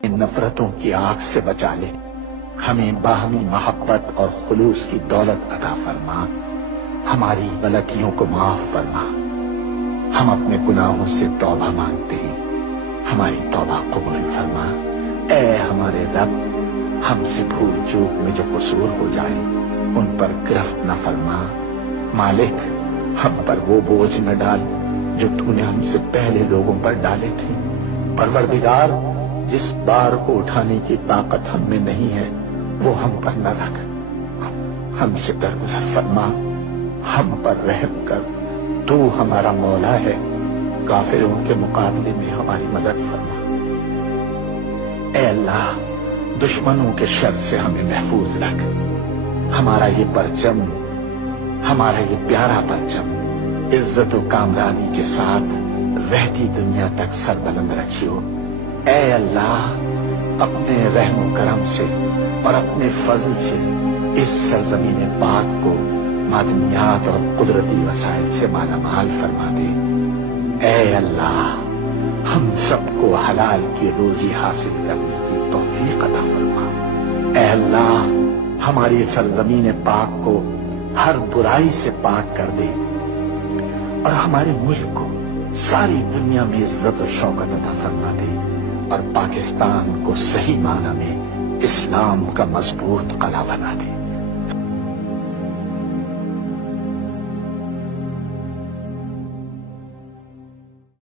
ان نفرتوں کی آگ سے بچا لے، ہمیں باہمی محبت اور خلوص کی دولت عطا فرما، ہماری غلطیوں کو معاف فرما۔ ہم اپنے گناہوں سے توبہ مانگتے ہیں، ہماری توبہ قبول فرما۔ اے ہمارے رب، ہم سے بھول چوک میں جو قصور ہو جائے ان پر گرفت نہ فرما۔ مالک، ہم پر وہ بوجھ نہ ڈال جو تو نے ہم سے پہلے لوگوں پر ڈالے تھے۔ پروردگار، جس بار کو اٹھانے کی طاقت ہم میں نہیں ہے وہ ہم پر نہ رکھ، ہم سے درگزر فرما، ہم پر رحم کر۔ تو ہمارا مولا ہے، کافروں کے مقابلے میں ہماری مدد فرما۔ اے اللہ، دشمنوں کے شر سے ہمیں محفوظ رکھ۔ ہمارا یہ پرچم، ہمارا یہ پیارا پرچم عزت و کامرانی کے ساتھ رہتی دنیا تک سربلند رکھیو۔ اے اللہ، اپنے رحم و کرم سے اور اپنے فضل سے اس سرزمین پاک کو معدنیات اور قدرتی وسائل سے مالا مال فرما دے۔ اے اللہ، ہم سب کو حلال کی روزی حاصل کرنے کی توفیق عطا فرما۔ اے اللہ، ہماری سرزمین پاک کو ہر برائی سے پاک کر دے اور ہمارے ملک کو ساری دنیا میں عزت و شوکت عطا فرما دے، اور پاکستان کو صحیح معنی میں اسلام کا مضبوط قلعہ بنا دے۔